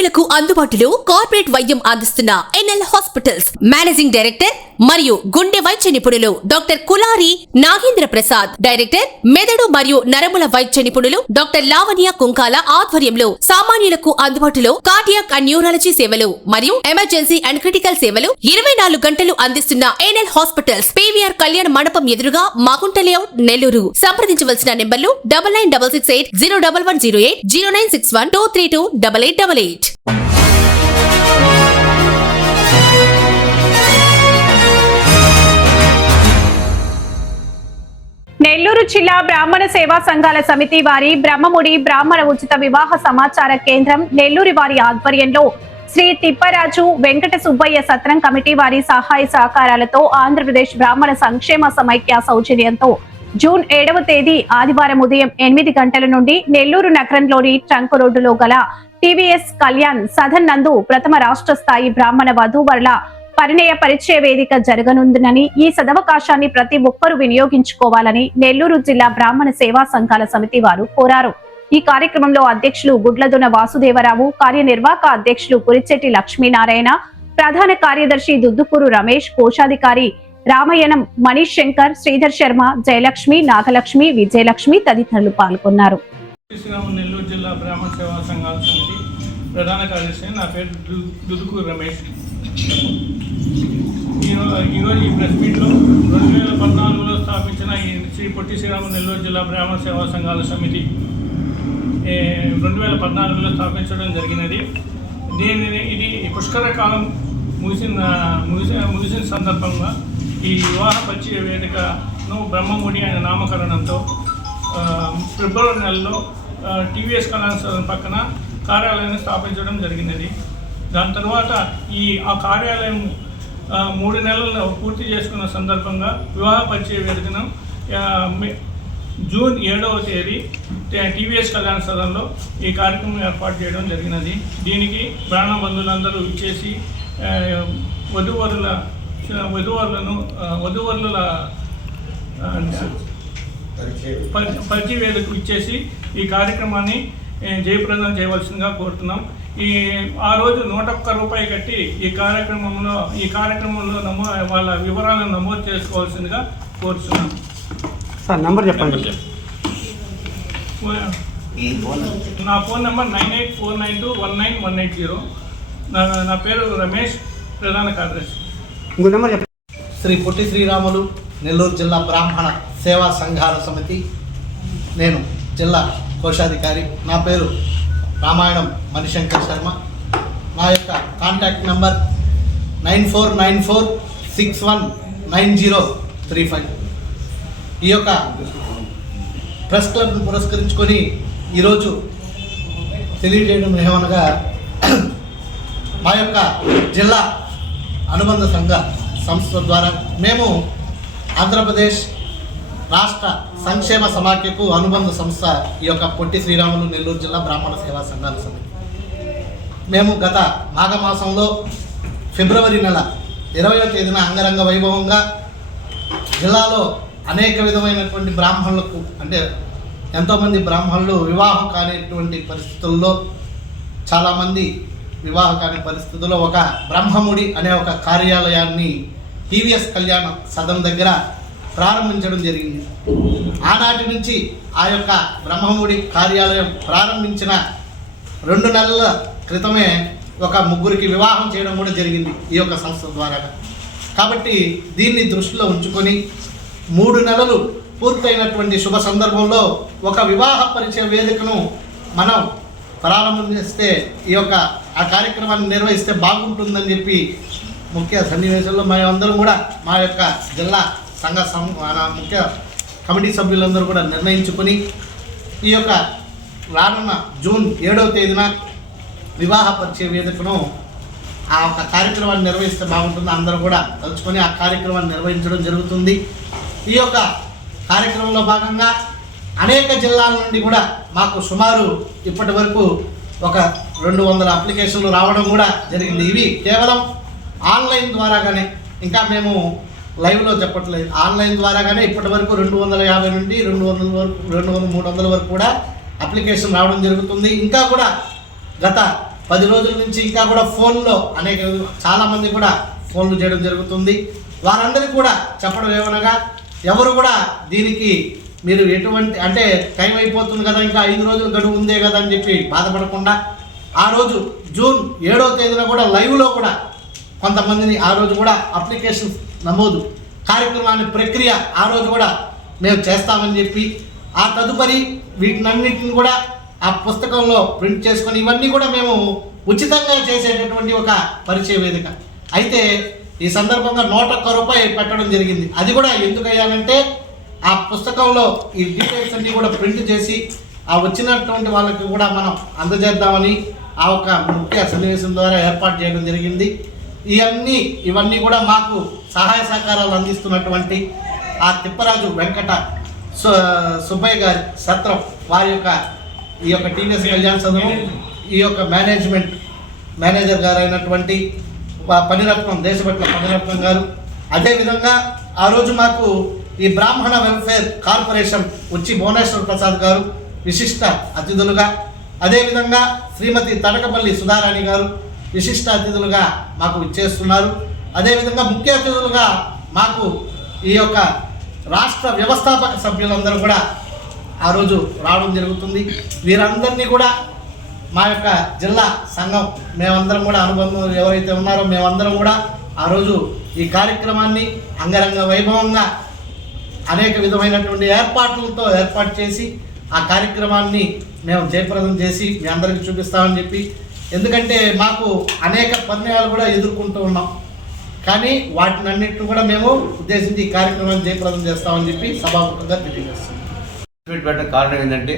సామాన్యులకు అందుబాటులో కార్పొరేట్ వైద్యం అందిస్తున్న ఎన్ఎల్ హాస్పిటల్స్ మేనేజింగ్ డైరెక్టర్ మరియు గుండె వైద్య నిపుణులు డాక్టర్ కులారి నాగేంద్ర ప్రసాద్, డైరెక్టర్ మెదడు మరియు నరముల వైద్య నిపుణులు డాక్టర్ లావణ్య కుంకాల ఆధ్వర్యంలో సామాన్యులకు అందుబాటులో కార్డియాక్ అండ్ న్యూరాలజీ సేవలు మరియు ఎమర్జెన్సీ అండ్ క్రిటికల్ సేవలు 24 గంటలు అందిస్తున్న ఎన్ఎల్ హాస్పిటల్స్ పీవీఆర్ కళ్యాణ మండపం ఎదురుగా మాగుంట లేఅవుట్, నెల్లూరు. సంప్రదించవలసిన నెంబర్లు 9966801108, 0961232888. నెల్లూరు జిల్లా బ్రాహ్మణ సేవా సంఘాల సమితి వారి బ్రహ్మముడి బ్రాహ్మణ ఉచిత వివాహ సమాచార కేంద్రం నెల్లూరు వారి ఆధ్వర్యంలో శ్రీ తిప్పరాజు వెంకట సుబ్బయ్య సత్రం కమిటీ వారి సహాయ సహకారాలతో ఆంధ్రప్రదేశ్ బ్రాహ్మణ సంక్షేమ సమైక్య సౌజన్యంతో జూన్ 7వ తేదీ ఆదివారం ఉదయం 8 గంటల నుండి నెల్లూరు నగరంలోని ట్రంక్ రోడ్డులో గల టీవీఎస్ కళ్యాణ్ సదన్ నందు ప్రథమ రాష్ట్ర స్థాయి బ్రాహ్మణ వధూవరుల పరిణయ పరిచయ వేదిక జరగనుందని, ఈ సదవకాశాన్ని ప్రతి ఒక్కరూ వినియోగించుకోవాలని నెల్లూరు జిల్లా బ్రాహ్మణ సేవా సంఘాల సమితి వారు కోరారు. ఈ కార్యక్రమంలో అధ్యక్షులు గుడ్లదొన వాసుదేవరావు, కార్యనిర్వాహక అధ్యక్షులు కురిచెట్టి లక్ష్మీనారాయణ, ప్రధాన కార్యదర్శి దుద్దుకూరు రమేష్, కోశాధికారి రామయ్యనం, మనీష్ శంకర్, శ్రీధర్ శర్మ, జయలక్ష్మి, నాగలక్ష్మి, విజయలక్ష్మి తదితరులు పాల్గొన్నారు. నెల్లూరు జిల్లా బ్రాహ్మణ సేవా సంఘాల సమితి ప్రధాన కార్యదర్శి. నా పేరు దుద్దుకూరు రమేష్. ఈరోజు ఈ ప్రెస్ మీట్లో 2014లో స్థాపించిన ఈ శ్రీ పొట్టి శ్రీరాములు నెల్లూరు జిల్లా బ్రాహ్మణ సేవా సంఘాల సమితి 2014లో స్థాపించడం జరిగినది. ఇది పుష్కర కాలం ముగిసిన సందర్భంగా ఈ వివాహ పరిచయ వేదికను బ్రహ్మముడి అనే నామకరణంతో ఫిబ్రవరి నెలలో టీవీఎస్ కళాశాల పక్కన కార్యాలయాన్ని స్థాపించడం జరిగినది. దాని తర్వాత ఆ కార్యాలయం 3 నెలల్లో పూర్తి చేసుకున్న సందర్భంగా వివాహ పరిచయ వేదికను జూన్ 7వ తేదీ టీవీఎస్ కళ్యాణ సదన్లో ఈ కార్యక్రమం ఏర్పాటు చేయడం జరిగినది. దీనికి బ్రాహ్మణ బంధువులందరూ ఇచ్చేసి వధూవరుల పరిచయ వేదికకు ఇచ్చేసి ఈ కార్యక్రమాన్ని జయప్రదం చేయవలసిందిగా కోరుతున్నాం. ఆ రోజు 101 రూపాయి కట్టి ఈ కార్యక్రమంలో వాళ్ళ వివరాలను నమోదు చేసుకోవాల్సిందిగా కోరుతున్నాం. సార్ నంబర్ చెప్పండి. నా ఫోన్ నెంబర్ 9849219180. నా పేరు రమేష్, ప్రధాన కార్యదర్శి. ఇంకో నెంబర్ చెప్పండి. శ్రీ పొట్టి శ్రీరాములు నెల్లూరు జిల్లా బ్రాహ్మణ సేవా సంఘాల సమితి, నేను జిల్లా కోశాధికారి. నా పేరు రామాయణం మణిశంకర్ శర్మ. నా యొక్క కాంటాక్ట్ నెంబర్ 9494619035. ఈ యొక్క ప్రెస్ క్లబ్ను పురస్కరించుకొని ఈరోజు తెలియజేయడం ఏమనగా, మా యొక్క జిల్లా అనుబంధ సంస్థ ద్వారా మేము ఆంధ్రప్రదేశ్ రాష్ట్ర సంక్షేమ సమాఖ్యకు అనుబంధ సంస్థ ఈ యొక్క పొట్టి శ్రీరాములు నెల్లూరు జిల్లా బ్రాహ్మణ సేవా సంఘాల సమితి. మేము గత మాఘమాసంలో ఫిబ్రవరి నెల 20వ తేదీన అంగరంగ వైభవంగా జిల్లాలో అనేక విధమైనటువంటి బ్రాహ్మణులకు, అంటే ఎంతోమంది బ్రాహ్మణులు వివాహం కానిటువంటి పరిస్థితుల్లో, చాలామంది వివాహం కాని పరిస్థితుల్లో ఒక బ్రహ్మముడి అనే ఒక కార్యాలయాన్ని టీవీఎస్ కళ్యాణ సదన్ దగ్గర ప్రారంభించడం జరిగింది. ఆనాటి నుంచి ఆ యొక్క బ్రహ్మముడి కార్యాలయం ప్రారంభించిన 2 నెలల క్రితమే ఒక 3కి వివాహం చేయడం కూడా జరిగింది ఈ యొక్క సంస్థ ద్వారా. కాబట్టి దీన్ని దృష్టిలో ఉంచుకొని 3 నెలలు పూర్తయినటువంటి శుభ సందర్భంలో ఒక వివాహ పరిచయ వేదికను మనం ప్రారంభం చేస్తే, ఈ యొక్క ఆ కార్యక్రమాన్ని నిర్వహిస్తే బాగుంటుందని చెప్పి ముఖ్య సన్నివేశంలో మేమందరం కూడా మా యొక్క జిల్లా ముఖ్య కమిటీ సభ్యులందరూ కూడా నిర్ణయించుకొని ఈ యొక్క రానున్న జూన్ 7వ తేదీన వివాహ పరిచయ వేదికను ఆ ఒక కార్యక్రమాన్ని నిర్వహిస్తే బాగుంటుంది అందరూ కూడా తలుచుకొని ఆ కార్యక్రమాన్ని నిర్వహించడం జరుగుతుంది. ఈ యొక్క కార్యక్రమంలో భాగంగా అనేక జిల్లాల నుండి కూడా మాకు సుమారు ఇప్పటి వరకు ఒక 200 అప్లికేషన్లు రావడం కూడా జరిగింది. ఇవి కేవలం ఆన్లైన్ ద్వారాగానే, ఇంకా మేము లైవ్లో చెప్పట్లేదు, ఆన్లైన్ ద్వారాగానే ఇప్పటి వరకు 250 నుండి 300 వరకు కూడా అప్లికేషన్ రావడం జరుగుతుంది. ఇంకా కూడా గత 10 రోజుల నుంచి ఇంకా కూడా ఫోన్లో చాలామంది కూడా ఫోన్లు చేయడం జరుగుతుంది. వారందరికీ కూడా చెప్పడం ఏమనగా ఎవరు కూడా దీనికి మీరు ఎటువంటి అంటే టైం అయిపోతుంది కదా, ఇంకా 5 రోజులు గడువు ఉందే కదా అని చెప్పి బాధపడకుండా ఆ రోజు జూన్ 7వ తేదీన కూడా లైవ్లో కూడా కొంతమందిని ఆ రోజు కూడా అప్లికేషన్ నమోదు కార్యక్రమాన్ని ప్రక్రియ ఆ రోజు కూడా మేము చేస్తామని చెప్పి ఆ తదుపరి వీటినన్నింటిని కూడా ఆ పుస్తకంలో ప్రింట్ చేసుకొని ఇవన్నీ కూడా మేము ఉచితంగా చేసేటటువంటి ఒక పరిచయ వేదిక. అయితే ఈ సందర్భంగా 101 రూపాయి పెట్టడం జరిగింది. అది కూడా ఎందుకు అయ్యానంటే ఆ పుస్తకంలో ఈ డీటెయిల్స్ అన్నీ కూడా ప్రింట్ చేసి ఆ వచ్చినటువంటి వాళ్ళకి కూడా మనం అందజేద్దామని ఆ ఒక ముఖ్య సన్నివేశం ద్వారా ఏర్పాటు చేయడం జరిగింది. ఇవన్నీ కూడా మాకు సహాయ సహకారాలు అందిస్తున్నటువంటి ఆ తిప్పరాజు వెంకట సుబ్బయ్య గారి సత్రం వారి యొక్క ఈ యొక్క టీవీఎస్ కళ్యాణ సదనం ఈ యొక్క మేనేజర్ గారు అయినటువంటి పనిరత్నం దేశపట్ల పనిరత్నం గారు, అదేవిధంగా ఆ రోజు మాకు ఈ బ్రాహ్మణ వెల్ఫేర్ కార్పొరేషన్ వచ్చి భువనేశ్వర్ ప్రసాద్ గారు విశిష్ట అతిథులుగా, అదేవిధంగా శ్రీమతి తడకపల్లి సుధారాణి గారు విశిష్ట అతిథులుగా మాకు ఇచ్చేస్తున్నారు. అదేవిధంగా ముఖ్య అతిథులుగా మాకు ఈ యొక్క రాష్ట్ర వ్యవస్థాపక సభ్యులందరూ కూడా ఆ రోజు రావడం జరుగుతుంది. వీరందరినీ కూడా మా యొక్క జిల్లా సంఘం మేమందరం కూడా అనుబంధం ఎవరైతే ఉన్నారో మేమందరం కూడా ఆ రోజు ఈ కార్యక్రమాన్ని అంగరంగ వైభవంగా అనేక విధమైనటువంటి ఏర్పాట్లతో ఏర్పాటు చేసి ఆ కార్యక్రమాన్ని మేము జయప్రదం చేసి మీ అందరికీ చూపిస్తామని చెప్పి, ఎందుకంటే మాకు అనేక పరిణామాలు కూడా ఎదుర్కొంటూ ఉన్నాం, కానీ వాటినన్నిటిని కూడా మేము ఉద్దేశించి ఈ కార్యక్రమాన్ని జయప్రదం చేస్తామని చెప్పి సభాముఖంగా తెలియజేస్తున్నాం. పెట్టడం కారణం ఏంటంటే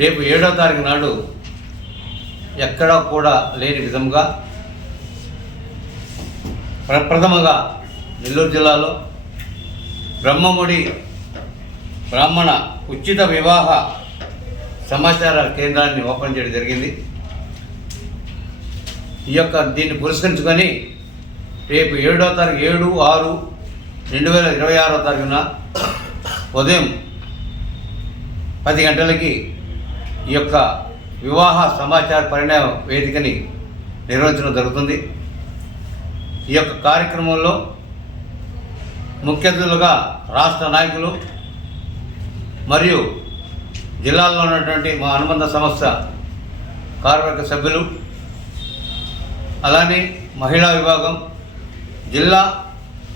రేపు 7వ తారీఖు నాడు ఎక్కడా కూడా లేని విధంగా ప్రప్రథమంగా నెల్లూరు జిల్లాలో బ్రహ్మముడి బ్రాహ్మణ ఉచిత వివాహ సమాచార కేంద్రాన్ని ఓపెన్ చేయడం జరిగింది. దీన్ని పురస్కరించుకొని రేపు 7వ తారీఖు 7/6/2026 తారీఖున ఉదయం 10 గంటలకి ఈ యొక్క వివాహ సమాచార పరిణామ వేదికని నిర్వహించడం జరుగుతుంది. ఈ యొక్క కార్యక్రమంలో ముఖ్య అతిథులుగా రాష్ట్ర నాయకులు మరియు జిల్లాల్లో ఉన్నటువంటి మా అనుబంధ సంస్థ కార్మిక సభ్యులు, అలానే మహిళా విభాగం, జిల్లా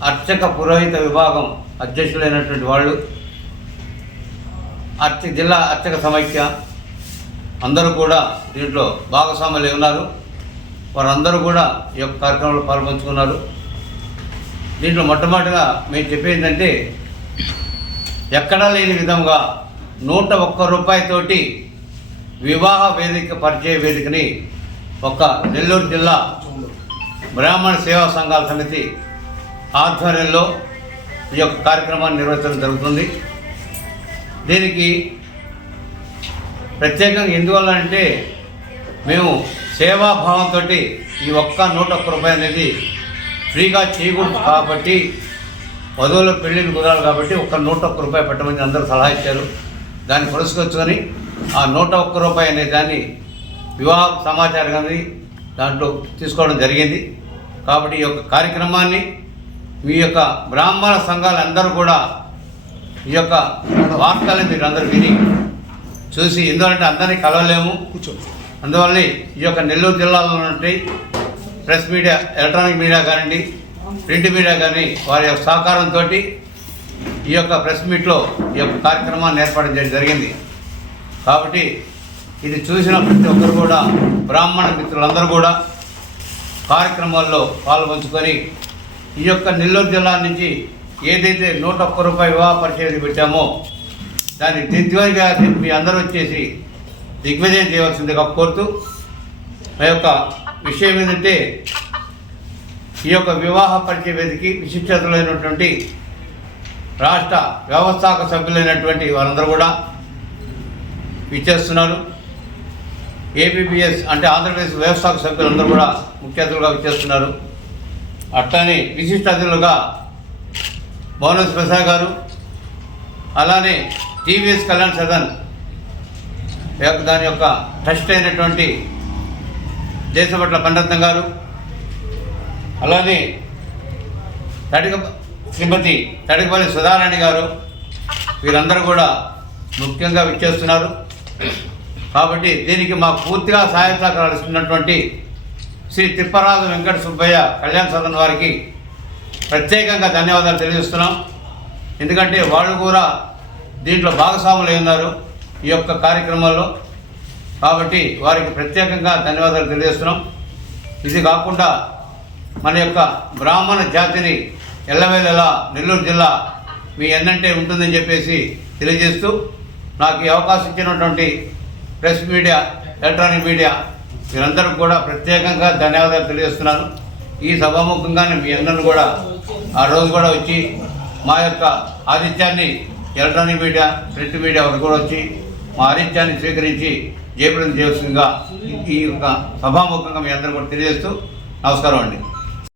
అర్చక పురోహిత విభాగం అధ్యక్షులైనటువంటి వాళ్ళు, జిల్లా అర్చక సమైక్య అందరూ కూడా దీంట్లో భాగస్వాములు ఉన్నారు. వారందరూ కూడా ఈ యొక్క కార్యక్రమంలో పాల్పంచుకున్నారు. దీంట్లో మొట్టమొదటిగా మేము చెప్పేందంటే ఎక్కడా లేని విధంగా 101 రూపాయతోటి వివాహ వేదిక పరిచయ వేదికని ఒక నెల్లూరు జిల్లా బ్రాహ్మణ సేవా సంఘాల సమితి ఆధ్వర్యంలో ఈ యొక్క కార్యక్రమాన్ని నిర్వహించడం జరుగుతుంది. దీనికి ప్రత్యేకంగా ఎందువల్ల అంటే మేము సేవాభావంతో ఈ 101 రూపాయి అనేది ఫ్రీగా చేయకూడదు కాబట్టి, వధువుల పెళ్ళిళ్ళు కుదరాలి కాబట్టి 101 రూపాయి పెట్టమని అందరూ సలహా ఇచ్చారు. దాన్ని పురస్కరించుకొని ఆ 101 రూపాయి అనే దాన్ని వివాహ సమాచారం కానీ దాంట్లో తీసుకోవడం జరిగింది. కాబట్టి ఈ యొక్క కార్యక్రమాన్ని మీ యొక్క బ్రాహ్మణ సంఘాలందరూ కూడా ఈ యొక్క వార్తల్ని మీరు అందరూ విని చూసి, ఎందుకంటే అందరినీ కలవలేము, అందువల్ల ఈ యొక్క నెల్లూరు జిల్లాలో ఉన్నటువంటి ప్రెస్ మీడియా, ఎలక్ట్రానిక్ మీడియా కానివ్వండి, ప్రింట్ మీడియా కానీ వారి యొక్క సహకారంతో ఈ యొక్క ప్రెస్ మీట్లో ఈ యొక్క కార్యక్రమాన్ని ఏర్పాటు చేయడం జరిగింది. కాబట్టి ఇది చూసిన ప్రతి ఒక్కరు కూడా బ్రాహ్మణ మిత్రులందరూ కూడా కార్యక్రమాల్లో పాల్పంచుకొని ఈ యొక్క నెల్లూరు జిల్లా నుంచి ఏదైతే 101 రూపాయి వివాహ పరిచయం పెట్టామో దాన్ని దిగ్విజయంగా మీ అందరూ వచ్చేసి దిగ్విజయం చేయవలసిందిగా కోరుతూ, ఆ యొక్క విషయం ఏంటంటే ఈ యొక్క వివాహ పరిచయ వేదికకి విశిష్టతలైనటువంటి రాష్ట్ర వ్యవస్థాపక సభ్యులైనటువంటి వారందరూ కూడా ఇచ్చేస్తున్నారు. ఏపీపీఎస్ అంటే ఆంధ్రప్రదేశ్ వ్యవస్థాపక సభ్యులందరూ కూడా ముఖ్య అతిథులుగా ఇచ్చేస్తున్నారు. అట్లానే విశిష్ట అతిథులుగా భువనేశ్వర్ ప్రసాద్ గారు, అలానే టీవీఎస్ కళ్యాణ సదన్ దాని యొక్క ట్రస్ట్ అయినటువంటి దేశపట్ల పండితం గారు, అలానే శ్రీమతి తడికపల్లి సుధారాణి గారు, వీరందరూ కూడా ముఖ్యంగా విచ్చేస్తున్నారు. కాబట్టి దీనికి మా పూర్తిగా సహాయ సహకారాలు ఇస్తున్నటువంటి శ్రీ తిప్పరాజు వెంకట సుబ్బయ్య కళ్యాణ సదన్ వారికి ప్రత్యేకంగా ధన్యవాదాలు తెలియజేస్తున్నాం. ఎందుకంటే వాళ్ళు కూడా దీంట్లో భాగస్వాములు ఉన్నారు ఈ యొక్క కార్యక్రమంలో. కాబట్టి వారికి ప్రత్యేకంగా ధన్యవాదాలు తెలియజేస్తున్నాం. ఇది కాకుండా మన యొక్క బ్రాహ్మణ జాతిని ఎల్లవేళలా నెల్లూరు జిల్లా మీ ఎన్నంటే ఉంటుందని చెప్పేసి తెలియజేస్తూ నాకు ఈ అవకాశం ఇచ్చినటువంటి ప్రెస్ మీడియా, ఎలక్ట్రానిక్ మీడియా వీరందరికీ కూడా ప్రత్యేకంగా ధన్యవాదాలు తెలియజేస్తున్నాను. ఈ సభాముఖంగానే మీ అందరిని కూడా ఆ రోజు కూడా వచ్చి మా యొక్క ఆతిథ్యాన్ని ఎలక్ట్రానిక్ మీడియా, ప్రింట్ మీడియా వారు కూడా వచ్చి మా ఆతిథ్యాన్ని స్వీకరించి జయప్రదం చేయవలసిందిగా ఈ యొక్క సభాముఖంగా మీ అందరూ కూడా తెలియజేస్తూ నమస్కారం అండి.